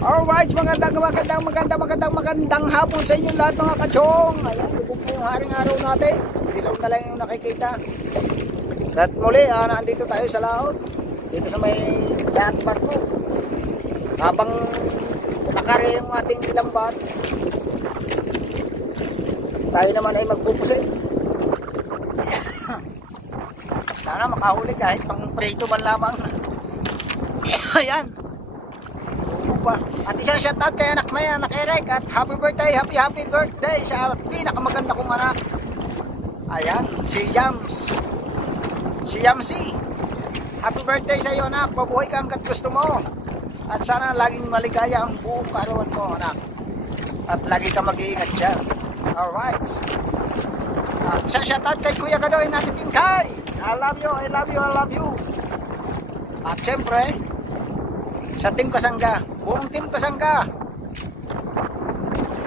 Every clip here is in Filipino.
Alright, magandang hapon sa inyo lahat mga kachong. Ayan, lubog na yung haring araw natin. Dilaw na lang yung nakikita. At muli, nandito tayo sa laot. Dito sa may lahat barko. Habang nakari yung ating lambat, tayo naman ay magpupusin. Sana makahuli kahit pang prito man lamang. Ayan. Pa. At isang shoutout kay anak Maya, anak Eric, at happy birthday sa pinakamaganda kong anak. Ayan, si Yamsi. Happy birthday sa iyo anak, mabuhay ka hanggat gusto mo. At sana laging maligaya ang buong kaarawan mo anak. At lagi ka mag-iingat dyan. Alright. At isang shoutout kay Kuya Kadoy natin Pinkay. I love you. At siyempre, sa Team Kasangga, buong Team Kasangga,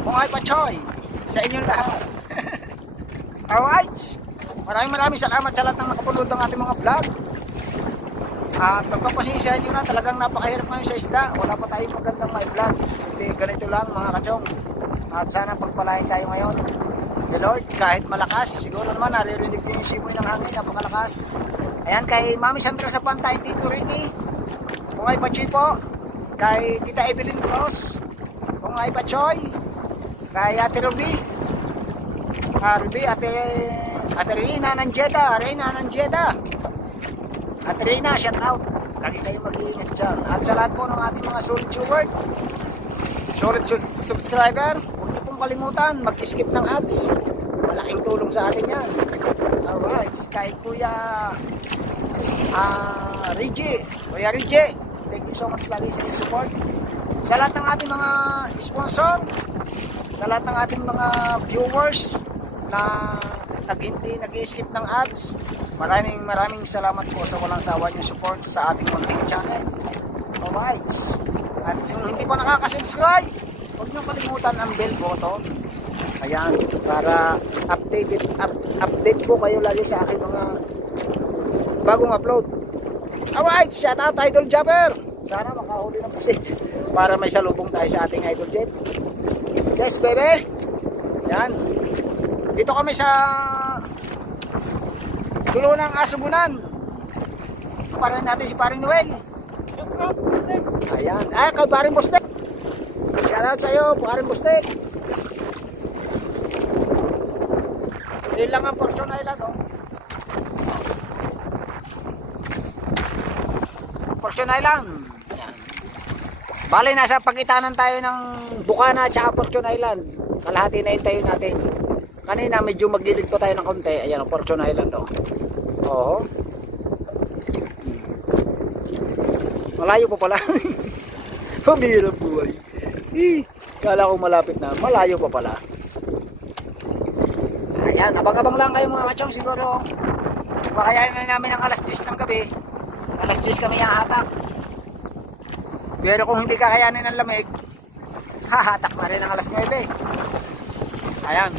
Bungay Pachoy, sa inyong lahat. Alright, maraming salamat sa lahat ng nakapulod ng ating mga vlog. At magpapasensya nyo na, talagang napakahirap ngayon sa isda. Wala pa tayong magandang may vlog, hindi ganito lang mga kachong. At sana pagpalain tayo ngayon the Lord, kahit malakas. Siguro naman naririnig ko yung simoy ng hangin, napakalakas. Ayan, kay Mami Sandra sa Pantay, Tito Ricky, Bungay Pachoy po, kay Tita Evelyn Cross, Bungay Pachoy, kay Ate Ruby, Ate Reina Nanjeda, Ate Reina, shout out. Lagi kayo mag-iingat dyan. At sa lahat po ng ating mga solid subscriber, huwag niyo pong kalimutan mag-skip ng ads. Malaking tulong sa atin yan. Alright, kay Kuya Reggie, thank you so much lagi sa inyong support. Sa lahat ng ating mga sponsor, sa lahat ng ating mga viewers na hindi nag-skip ng ads, maraming salamat po sa walang sawa niyong support sa ating munting channel. Alright. At yung hindi pa nakaka-subscribe, huwag niyong kalimutan ang bell button. Ayan, para update po kayo lagi sa aking mga bagong upload. Alright, shout out Idol Jabber. Sana makahuli ng pusit para may salubong tayo sa ating Idol Jet. Yes, baby. Yan. Dito kami sa dulo ng Asubunan. Parin natin si Paring Noel. Ayan. Kay Paring Bustek. Shout out sa iyo, Paring Bustek. Yun lang ang Fortune Island, oh. Fortune Island. Ayan. Bali, nasa pagitanan tayo ng Bukana at Fortune Island. Kalahati na yung tayo natin. Kanina medyo maglilig pa tayo ng konti. Ayan ang Fortune Island, oh. Oo. Malayo pa pala. Pabirap buhay. Kala ko malapit na. Malayo pa pala. Ayan, abang-abang lang kayo mga kachong siguro. Kakayain na namin ang alas 10 ng gabi. Alas 10 kami hahatak. Pero kung hindi kakayanin ng lamig, hahatak na rin ang alas 9. Ayan.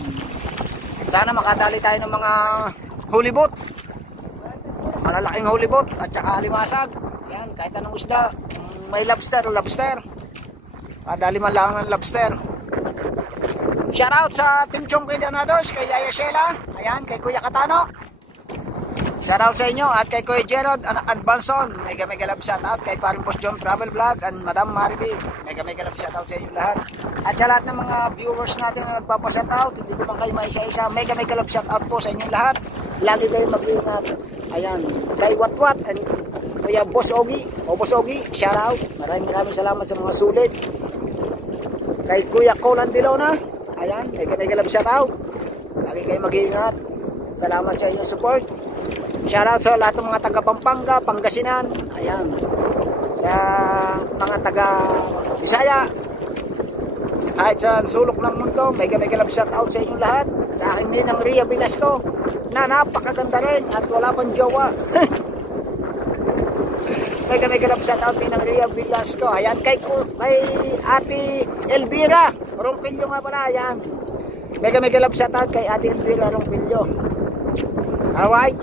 Sana makadali tayo ng mga hulibot. Malalaking hulibot at saka alimasag. Ayan, kahit anong isda. May lobster. Kadali man lang ng lobster. Shoutout sa Team Chongkay Donados, kay Yaya Sheila, ayan, kay Kuya Katano. Shoutout sa inyo at kay Kuya Gerald Advanson. Mega love shoutout kay Paring Boss John Travel Vlog and Madam Mariby. Mega love shoutout sa inyo lahat. At sa lahat ng mga viewers natin na nagpapa-shoutout, hindi ko man kayo maisa-isa. Mega love shoutout po sa inyo lahat. Lagi kayo mag-iingat. Ayan, kay Watwat and Kuya Boss Ogi. Boss Ogi, shoutout. Maraming salamat sa mga sulit. Kay Kuya Colan Dilona. Ayan, mega love shoutout. Lagi kayo mag-iingat. Salamat sa inyong support. Shoutout sa lahat ng mga taga Pampanga, Pangasinan. Ayan. Sa mga taga Bisaya. Kahit sa sulok ng mundo, mega love shoutout sa inyong lahat. Sa aking ninang Ria Velasco na napakaganda rin at wala pang jowa. Mega love shoutout ninang Ria Velasco. Ayan, kay Ate Elvira Rompilyo nga pala, ayan. Mega love shoutout kay Ate Elvira Rompilyo. Alright.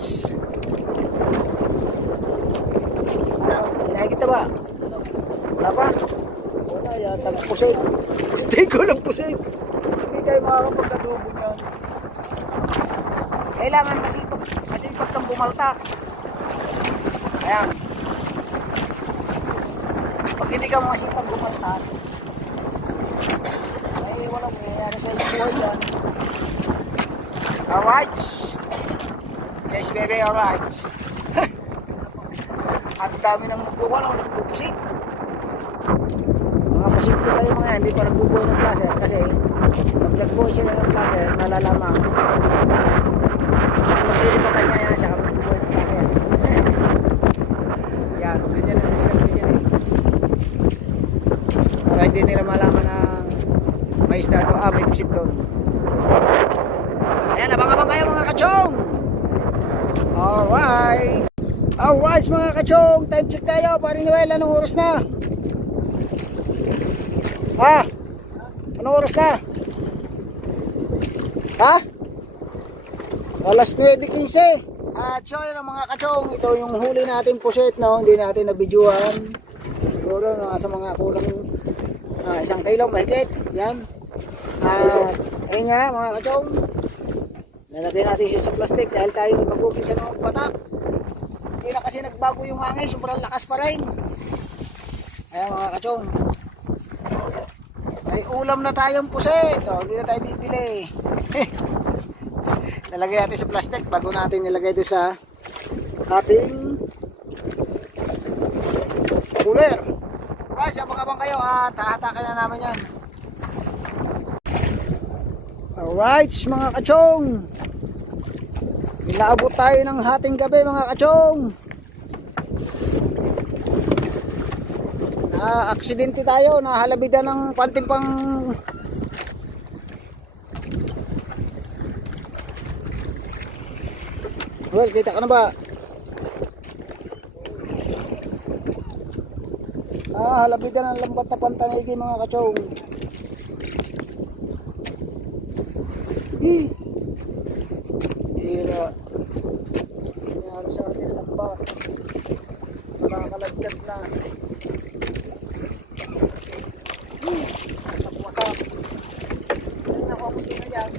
Nakikita ba? Wala pa? Wala yata ang pusit. Stay ko lang pusit. Hindi tayo makakapagkadubo niyan. Kailangan masipag kang bumaltak. Ayan. Pag hindi ka masipag bumaltak, ay walang nangyayari sa iyo buhay yan. Alright. Yes baby, alright. Ang dami nang nagkukuha, nagpupusit. Mga pasimple kayo mga yan, hindi pa nagbubuhay ng placer kasi pag nagbuhay sila ng placer, nalalamang maglilipatan niya yan siya kami nagbubuhay ng placer. Yan, ganyan ang discount ganyan eh. Para hindi nila malaman ang may isda doon, may pusit doon. Ayan, abang-abang kayo mga kachong. Alright. Alright mga kachong, time check tayo. Paring Noel, anong oras na? Ha? Anong oras na? Ha? Alas 9:15. At so yun mga kachong, ito yung huli natin pusit, no? Hindi natin nabidyohan. Siguro nasa mga kulang 1 kilo mahigit. Yan. At ayun nga mga kachong, lalagay natin siya sa plastic dahil tayo mag-umpisa ng patak. Hindi na kasi nagbago yung hangin, sobrang lakas pa rin. Ayan mga kachong, may ulam na tayong pusit. Hindi na tayo bibili. Lalagay natin sa plastic bago natin nilagay doon sa ating cooler. Guys, abang-abang kayo at hahatakin na namin yan. Alright mga kachong, inaabot tayo ng hating gabi mga kachong. Na-aksidente tayo, nahalabidan ng pantimpang well, kita ka na ba? Halabidan ng lambat na pantanigi mga kachong. Hira. Nangyari sa atin lambat. Nakakalagkat na. Napuwasak. Nakuha mo din na yan.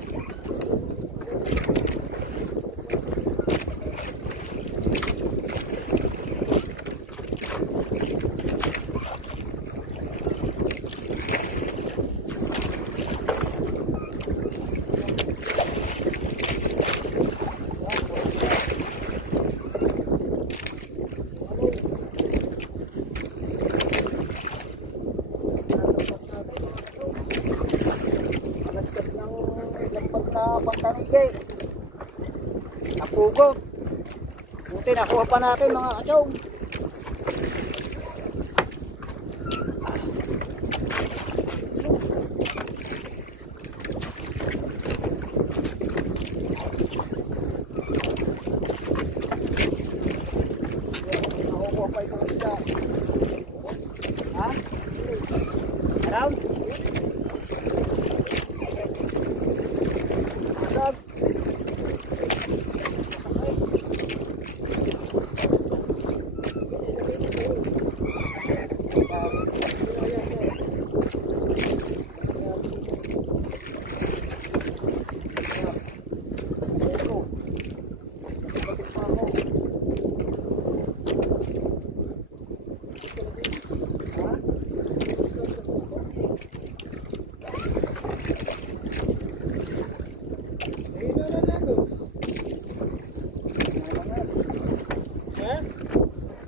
Pantanigay napugot. Buti nakuha pa natin mga kachong. Nakuha pa itong isda. Ha? Around?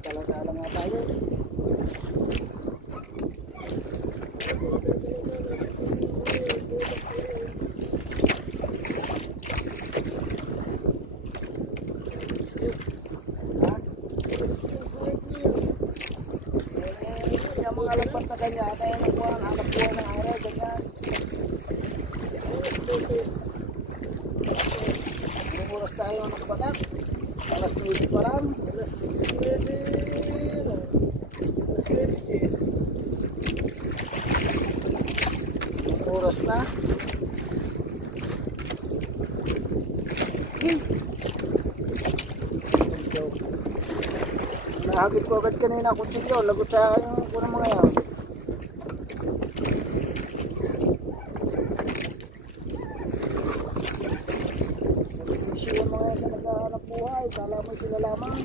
Talaga nga tayo. Yung mga lampas na ganyan, kaya nagbuhan, hanap buhay ng araw, ganyan. Yung oras tayo nakabatak, alas 9 pa lang. Alas 9, alas 9 oras na. Nahagip ko agad kanina kutsilyo, lagot sa yung kunang mga yan. sila lamang.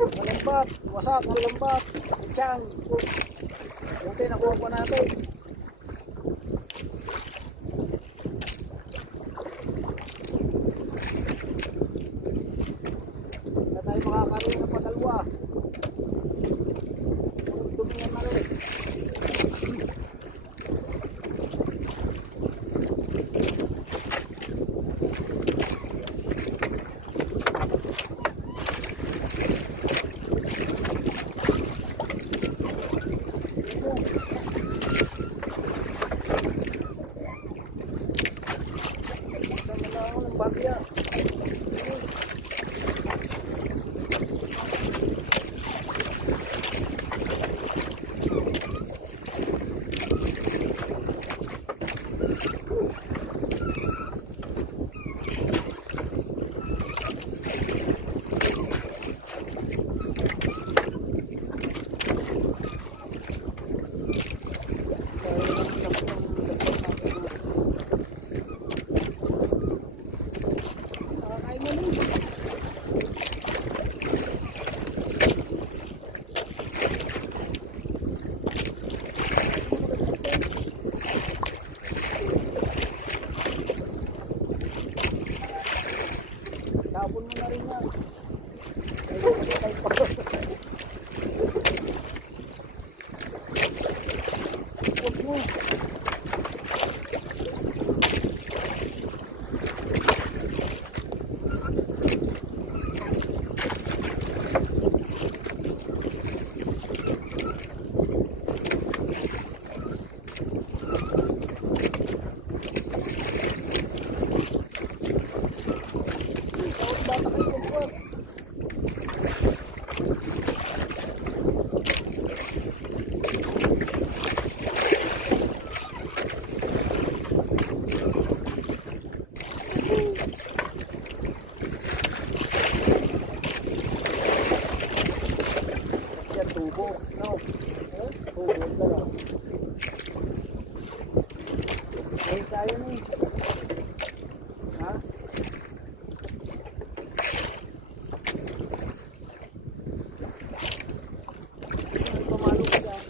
Malambat, wasak, malambat, tiyan. Buti nakuha po natin. Na tayo makakaroon ng padalwa. Dumingan na rin. Bagya. Tapon mo na rin yan. Huwag mo. Tubo, no? Tubo talaga. Ay, tayo na eh. Ha? Ay, pumalo ka dyan.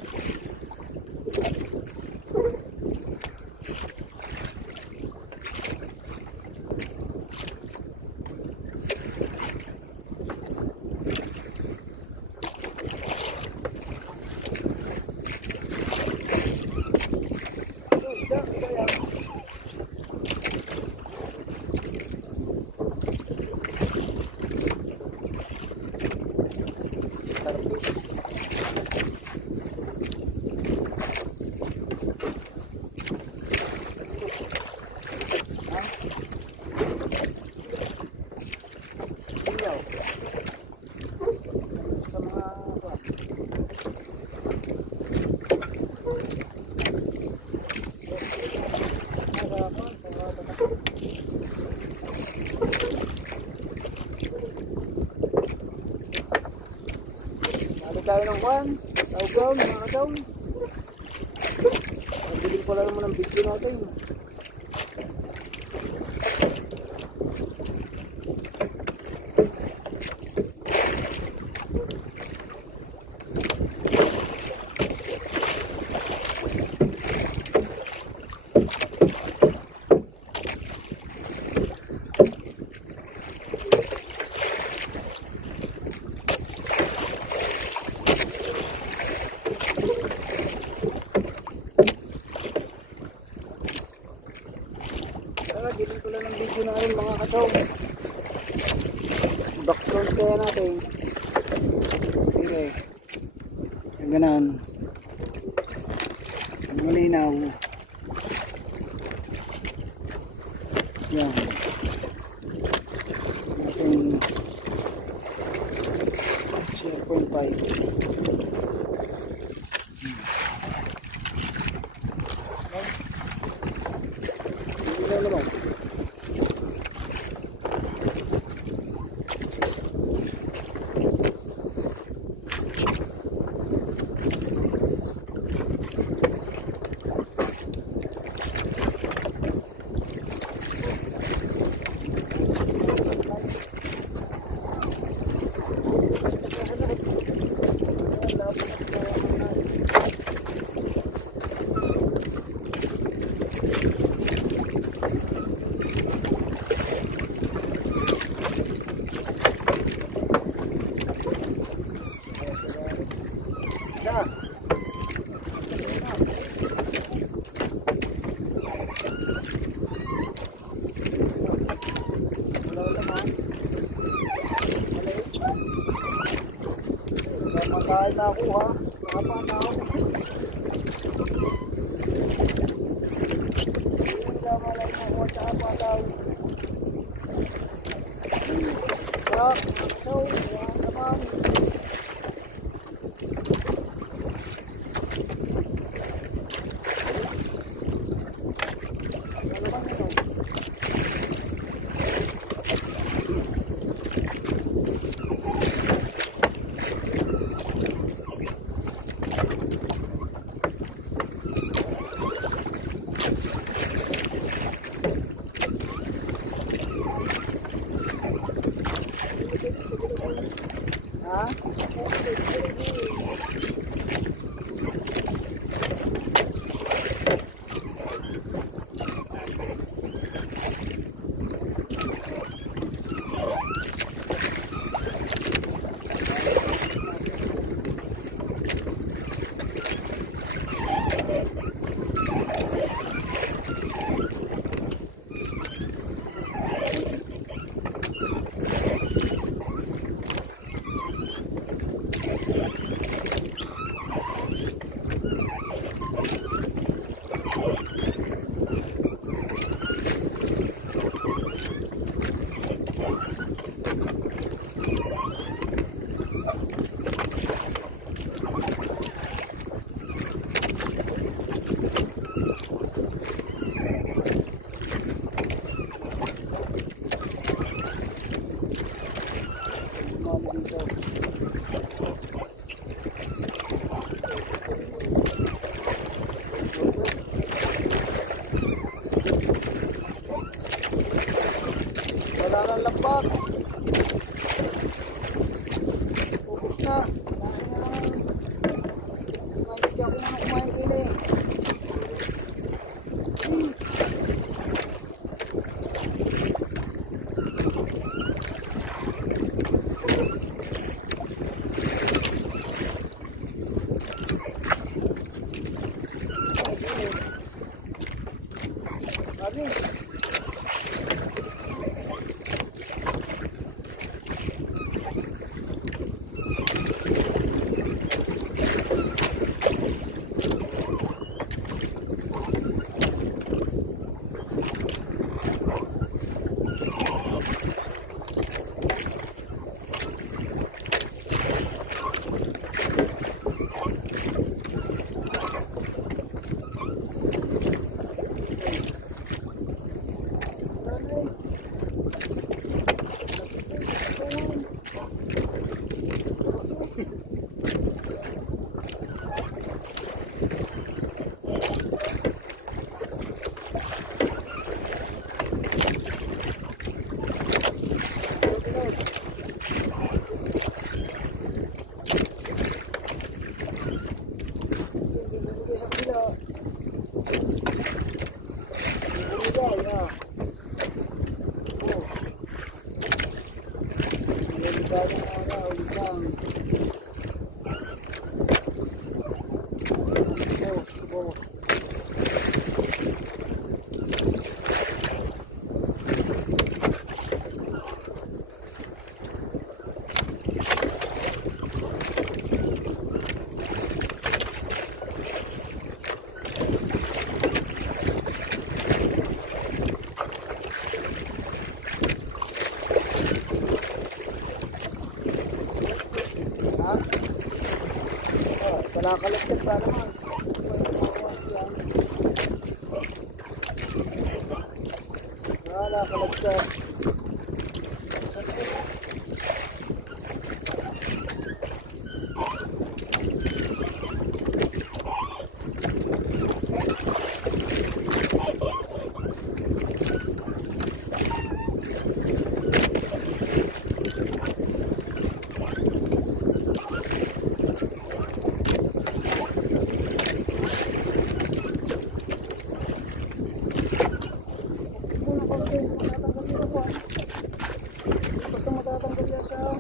tayo ng kwan. Tawag mga kadong. Ang biling pala naman ang video natin. Giling ko lang ng video na rin mga katong. Background kaya natin. Okay. Yung ganan. Malinaw. Yan. Ating 0.5. Ano naman? Kahit ako ha, nakapata ako. Hindi na malay mo ako sa kapataw. So, yan naman. Ha? Wala nang lambat. Focus na. Hindi ako na kumain din eh. ulit lang. Boss. Ha? Oh, wala kalagtag pa naman. Wala kalagtag. Basta matatanggal yan sa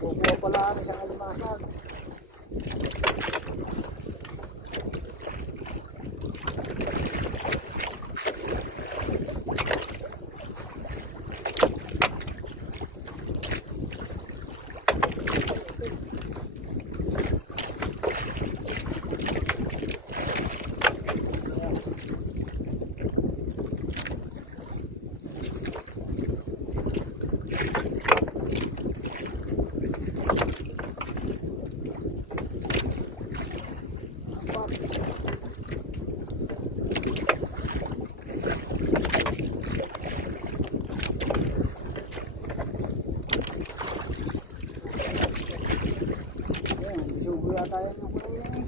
bubuo pala ang isang alimasag. Subuya tayo ng kulay.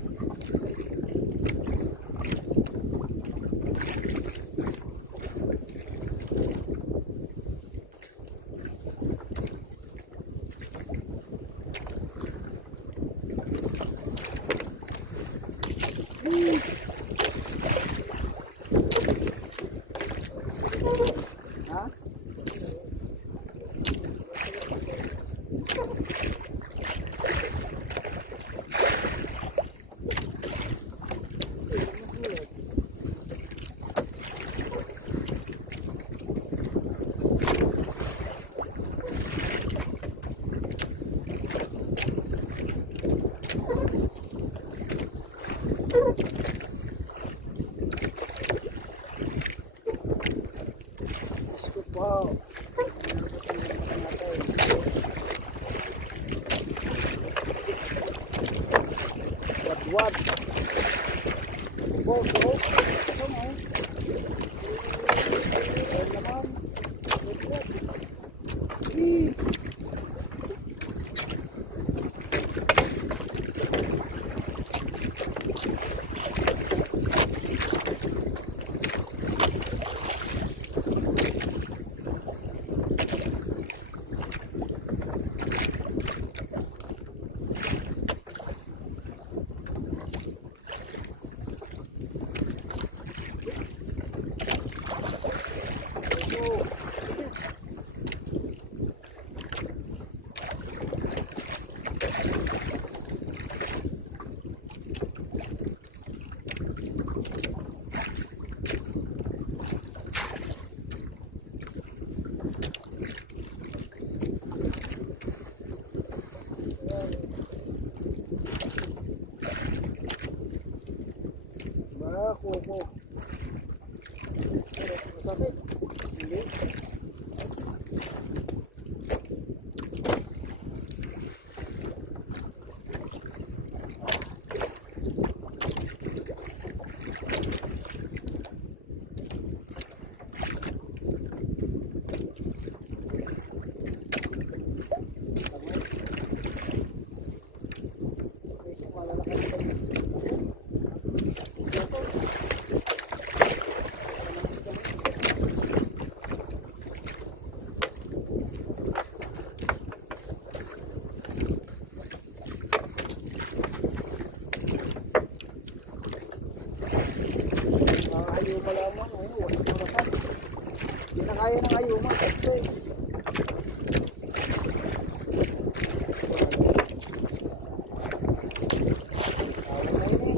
Ha? Wow. What? Wow, so, kuko. Masakit. Hindi. Ayuma lamang, ayun, wasak na rapat. Hindi na kaya ng ayuma. Ito. Tawang na yun eh.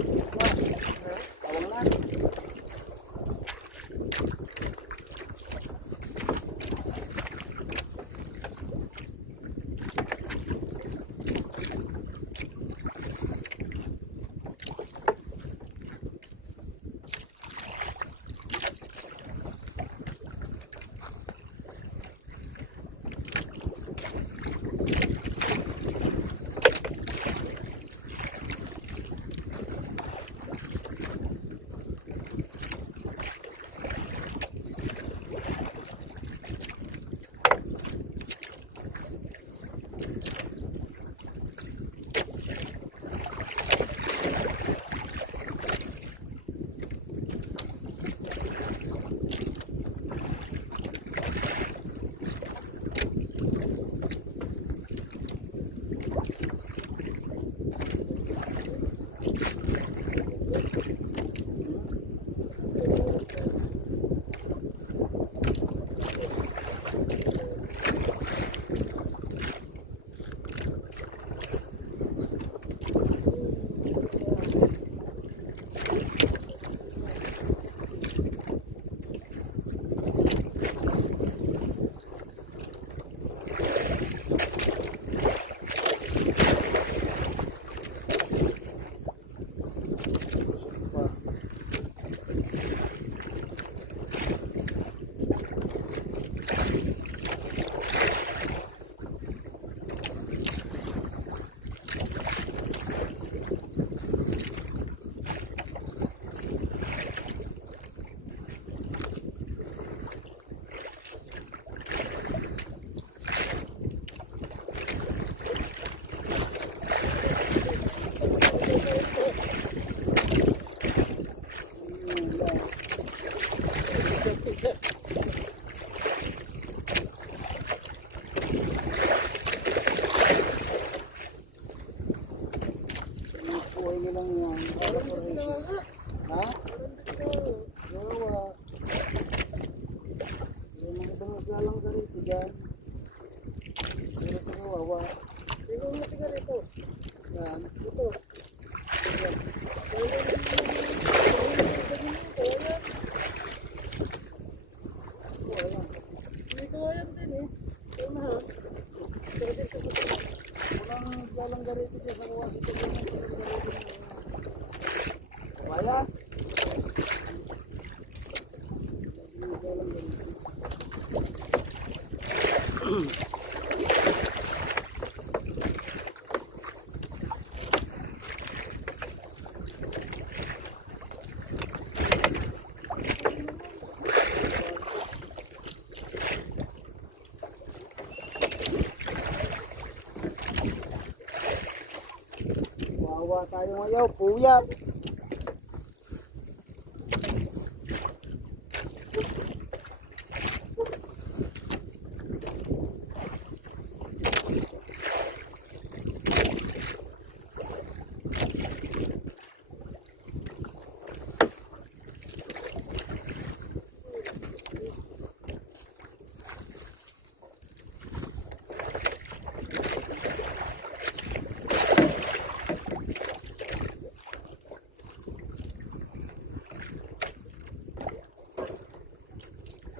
Tawang na. Buhay nilang yan. Para po rin siya. Ha? Gawa. Yung mga ibang naglalang ka rito dyan. Pero ito gawawa. Sino mo tiga rito? Yan. Ito. Yan. May kawayan din eh. Ito na ha. Walang naglalang ka rito dyan sa kawas. Ito dyan. Kaya? Wawa tayo ngayon, puyat.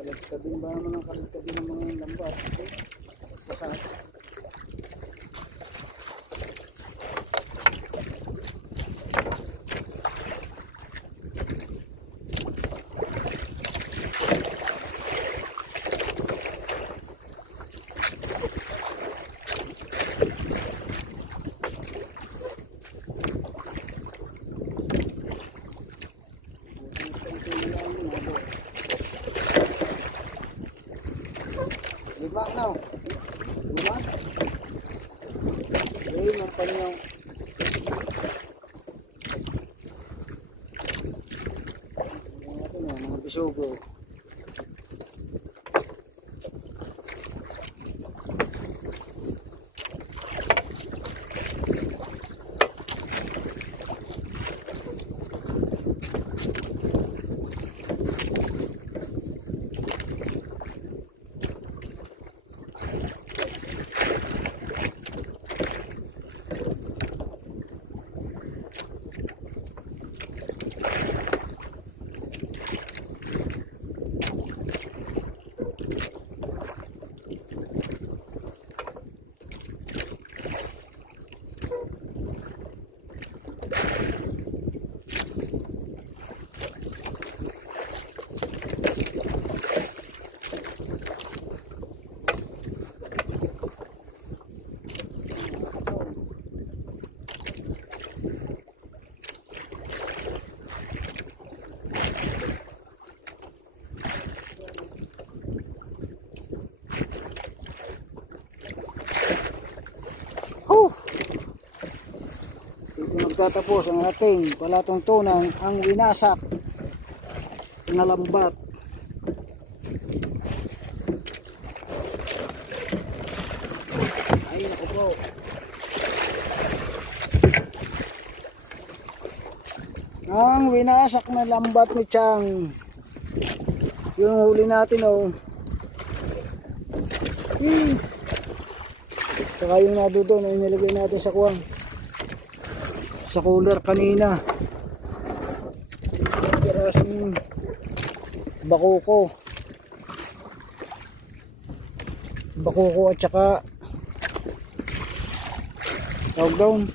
Kaligtad din ba naman ang kaligtad din ng mga lambat? Masakit. no? Diba? Ayun ang panyo. Ito na, mga bisugo. Dito nagtatapos ang ating palatuntunan ang winasak na lambat. Ay naku po. Ang winasak na lambat ni Chang. Yung huli natin oh. Saka yung nadoon ay nilagay natin sa kuwang. Sa cooler kanina. Pirasong bakuko. Bakuko at saka tawag down.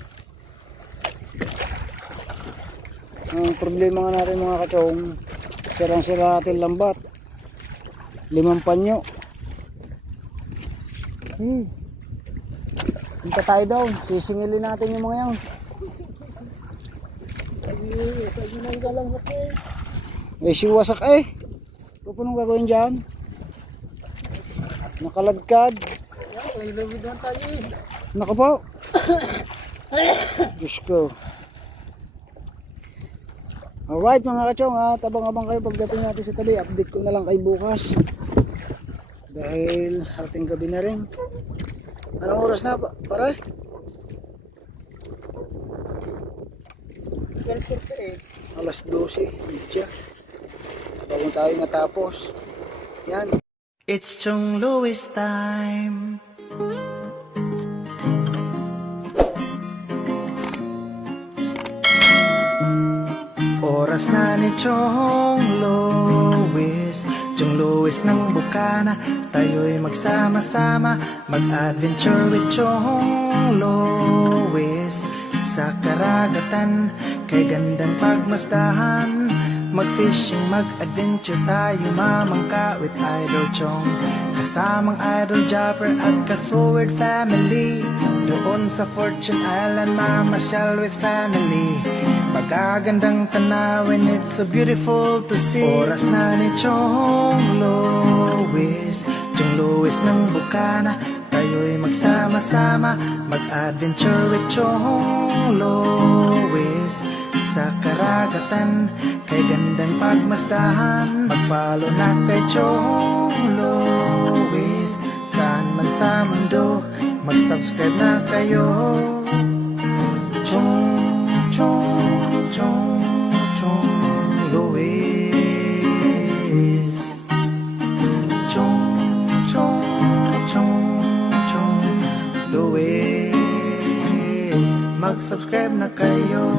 Ang problema nga natin mga kachong, sirang-sira natin lambat. 5 panyo. Punta tayo daw, sisingilin natin yung mga yan. Eh siwasak eh. Paano gagawin dyan? Nakalagkad. Naka po. Diyos ko. Alright mga kachong ha, tabang-abang kayo pagdating natin sa tabi. Update ko na lang kayo bukas. Dahil ating gabi na rin. Anong oras na ba? Pare? 12:12. Bago tayo natapos. Yan. It's Chong Louis time. Oras na ni Chong Louis, Chong Louis ng Bukana. Tayo'y magsama-sama, mag-adventure with Chong Louis. Sa karagatan, kay gandang pagmasdahan, mag-fishing, mag-adventure tayo, mamangka with Idol Chong. Kasamang Idol Jopper at Kasword family. Doon sa Fortune Island, mamasyal with family. Magagandang tanawin, it's so beautiful to see. Oras na ni Chong Louis, Chong Louis ng Bukana. Tayo'y magsama-sama, mag-adventure with Chong Louis. Sa karagatan, kay gandang pagmasdahan, mag-follow na kay Chong Louis. Saan man sa mundo, mag-subscribe na kayo. Chong Louis. Chong Louis. Mag-subscribe na kayo.